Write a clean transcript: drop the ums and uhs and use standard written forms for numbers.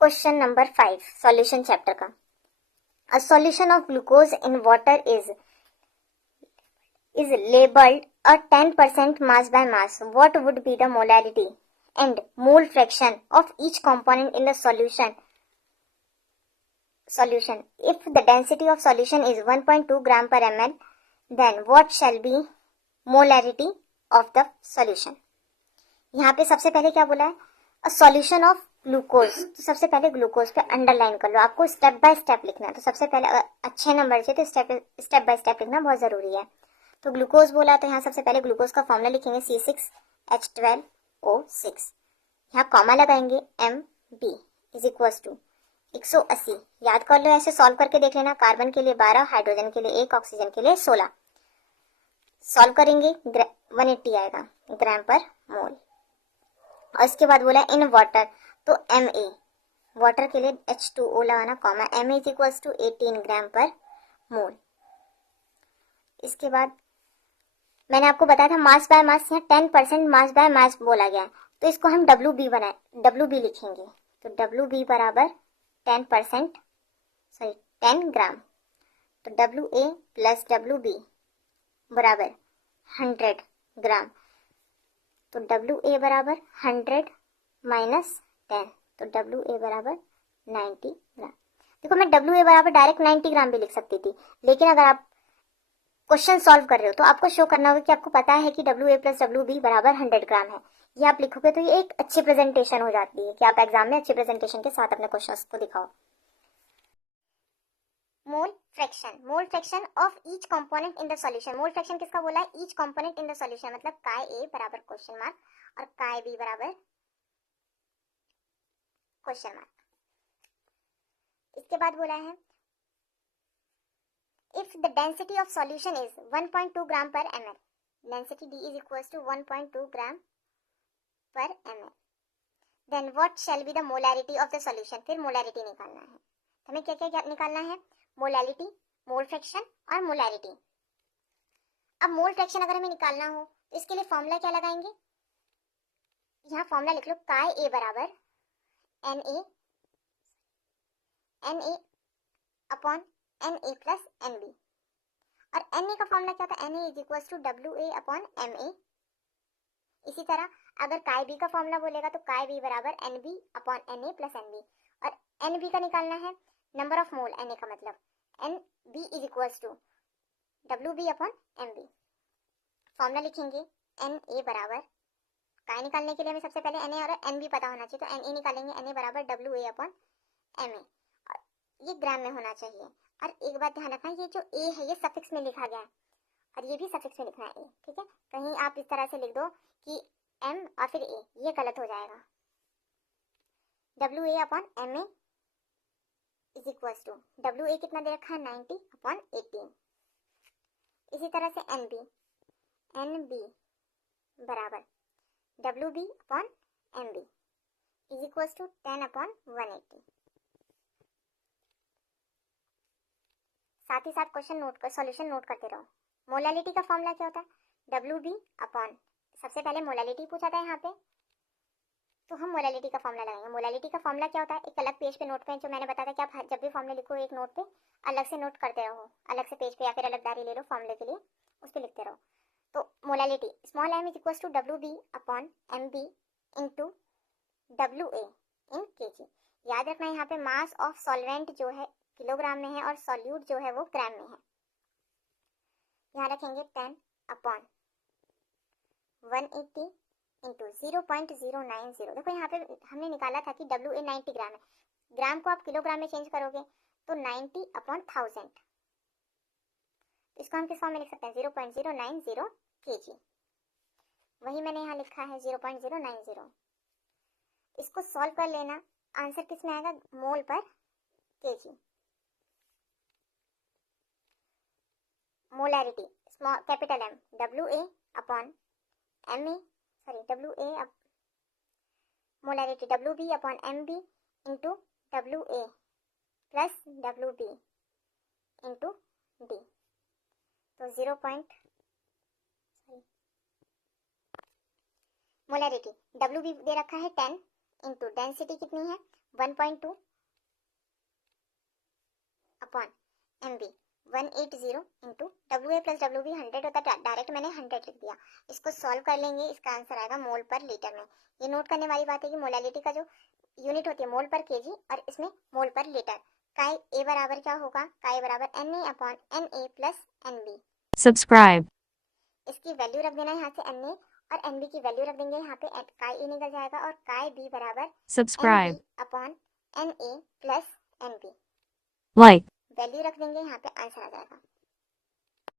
Question number 5 solution chapter का। A solution of glucose in water is labeled a 10% mass by mass. What would be the molarity and mole fraction of each component in the solution? If the density of solution is 1.2 gram per ml, then what shall be molarity of the solution? यहाँ पे सबसे पहले क्या बोला है? A solution of glucose. तो सबसे पहले ग्लूकोज पे अंडरलाइन कर लो, आपको स्टेप बाय स्टेप लिखना है। तो सबसे पहले अच्छे नंबर चाहिए तो स्टेप बाय स्टेप लिखना बहुत जरूरी है। तो ग्लूकोज बोला तो यहाँ सबसे पहले ग्लूकोज का फॉर्मूला लिखेंगे C6H12O6। यहाँ कॉमा लगाएंगे MB इज इक्वल टू 180। याद कर लो, ऐसे सॉल्व करके देख लेना। कार्बन के लिए 12, हाइड्रोजन के लिए 1, ऑक्सीजन के लिए 16। सॉल्व करेंगे 180 आएगा ग्राम पर मोल। और इसके बाद बोला इन वाटर, तो Ma वाटर के लिए H2O लगाना, comma Ma is equal to 18 gram per mole. इसके बाद मैंने आपको बताया था मास बाय मास, यहाँ 10% मास बाय मास बोला गया, तो इसको हम WB लिखेंगे। तो WB बराबर 10% 10 ग्राम। तो WA प्लस WB बराबर 100 ग्राम। तो WA बराबर 100 माइनस 10, तो WA बराबर 90 ग्राम। देखो मैं WA बराबर डायरेक्ट 90 ग्राम भी लिख सकती थी, लेकिन अगर आप क्वेश्चन सॉल्व कर रहे हो तो आपको शो करना होगा कि आपको पता है कि WA प्लस WB बराबर 100 ग्राम है। ये आप लिखोगे तो ये एक अच्छी प्रेजेंटेशन हो जाती है कि आप एग्जाम में अच्छी प्रेजेंटेशन के साथ अपने क्वेश्चंस को दिखाओ। Mole fraction of each component in the solution. Mole fraction किसका बोला है? Each component in the solution, मतलब काय A बराबर क्वेश्चन मार्क और काय B बराबर क्वेश्चन मार्क। इसके बाद बोला है if the density of solution is 1.2 gram per ml, density D is equals to 1.2 gram per ml, then what shall be the molarity of the solution? फिर molarity निकालना है। हमें क्या क्या निकालना है? मोलारिटी, मोल फ्रैक्शन और मोलारिटी। अब मोल फ्रैक्शन अगर हमें निकालना हो तो इसके लिए फॉर्मूला क्या लगाएंगे? यहाँ फॉर्मूला लिख लो, काय A बराबर Na upon Na plus Nb। और Na का फॉर्मूला क्या था? Na is equal to WA upon Ma। इसी तरह अगर काय B का फॉर्मूला बोलेगा तो काय B बराबर NB upon Na plus Nb। और Nb का निकालना है नंबर ऑफ मोल, Na का मतलब NB is equal to WB upon MB। Formula लिखेंगे Na बराबर, काय निकालने के लिए हमें सबसे पहले Na और NB पता होना चाहिए, तो Na निकालेंगे Na बराबर WA अपॉन Ma। ये ग्राम में होना चाहिए। और एक बात ध्यान रखना, ये जो A है ये सफिक्स में लिखा गया है और ये भी सफिक्स में लिखना है A, ठीक है? कहीं आप इस तरह से लिख दो कि M और फिर A, ये गलत हो जाएगा। WA upon MA is equal to WA कितना दे रखा है? 90 अपॉन 18। इसी तरह से NB बराबर WB upon MB is equal to 10 upon 180। साथ ही साथ क्वेश्चन नोट कर, सॉल्यूशन नोट करते रहो। मोलालिटी का फॉर्मूला क्या होता है? WB अपॉन, सबसे पहले मोलालिटी पूछा था यहाँ पे, तो हम मोलालिटी का फॉर्मूला लगाएंगे। मोलालिटी का फॉर्मूला क्या होता है? एक अलग पेज पे नोट पे, जो मैंने बताया कि आप जब भी फॉर्मूला लिखो एक नोट पे अलग से नोट करते रहो, अलग से पेज पे या फिर अलग डायरी ले लो फॉर्मूले के लिए, उस पर लिखते रहो। तो molality small m is equal to WB upon MB into WA in kg। याद रखना यहाँ पे मास ऑफ सॉल्वेंट जो है किलोग्राम में है और सॉल्यूट जो है वो ग्राम में है। यहाँ रखेंगे 10 अपॉन 180 इंटू 0.090। देखो यहाँ पे हमने निकाला था कि WA 90 ग्राम है, ग्राम को आप किलोग्राम में चेंज करोगे तो 90 अपॉन 1000। इसको हम किस फॉर्म में लिख सकते हैं? 0.090 kg। वही मैंने यहाँ लिखा है 0.090। इसको सॉल्व कर लेना, आंसर किस में आएगा? मोल पर kg। Molarity small capital M WA upon MA, WA molarity WB upon MB into WA plus WB into D। तो मोलारिटी WB दे रखा है 10 इंटू डेंसिटी कितनी है 1.2 upon MB 180 into WA plus WB 100 होता है, डायरेक्ट मैंने 100 लिख दिया। इसको सॉल्व कर लेंगे, इसका आंसर आएगा मोल पर लीटर में। ये नोट करने वाली बात है कि मोलालिटी का जो यूनिट होती है मोल पर केजी और इसमें मोल पर लीटर। काई ए बराबर क्या होगा, काई बराबर Na upon Na plus NB। Subscribe. इसकी वैल्यू रख देना यहाँ से Na और NB की वैल्यू रख देंगे यहाँ पे, काई ए निकल जाएगा और काई बी बराबर Subscribe. NB upon Na plus NB। Like. Value रख देंगे यहाँ पे, आंसर आ जाएगा।